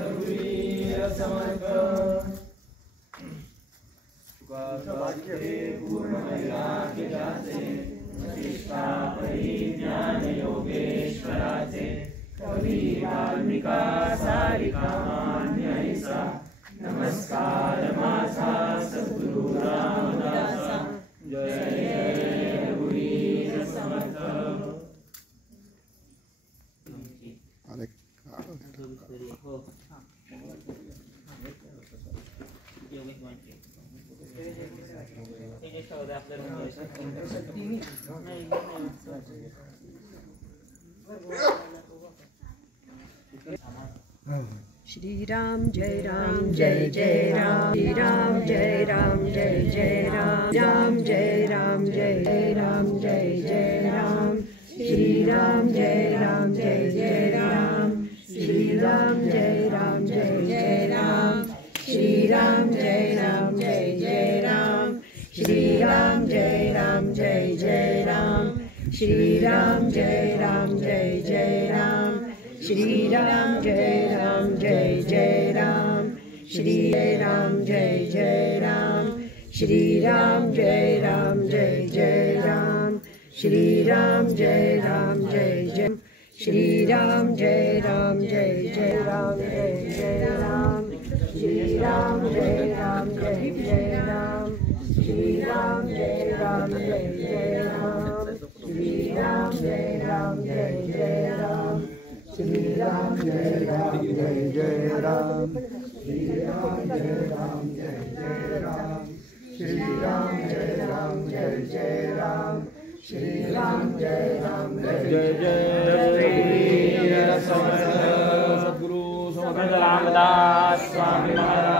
रघुवीर समर्थ पूर्ण वैराग्य जाचे प्रतिष्ठा परिज्ञान योगेश्वराचे कवी वाल्मिका सारिका मान्य ऐसा नमस्कार माझा सद्गुरु रामदासा जय जय रघुवीर समर्थ। श्री राम जय जय राम, श्री राम जय जय राम, राम जय राम जय जय राम, श्री राम जय जय राम, श्री राम जय जय राम, श्री राम जय जय राम, श्री राम जय जय राम, श्री राम जय जय राम, श्री राम जय जय राम, श्री राम जय राम, श्री राम जय जय राम, श्री राम जय जय, श्री राम जय जय राम जय राम, श्री राम जय जय राम, श्री राम जय जय राम, श्री राम जय जय राम, श्री राम जय जय राम, श्री राम जय जय राम, श्री राम जय जय राम, श्री राम जय जय सद्गुरु समर्थ रामदास स्वामी महाराज।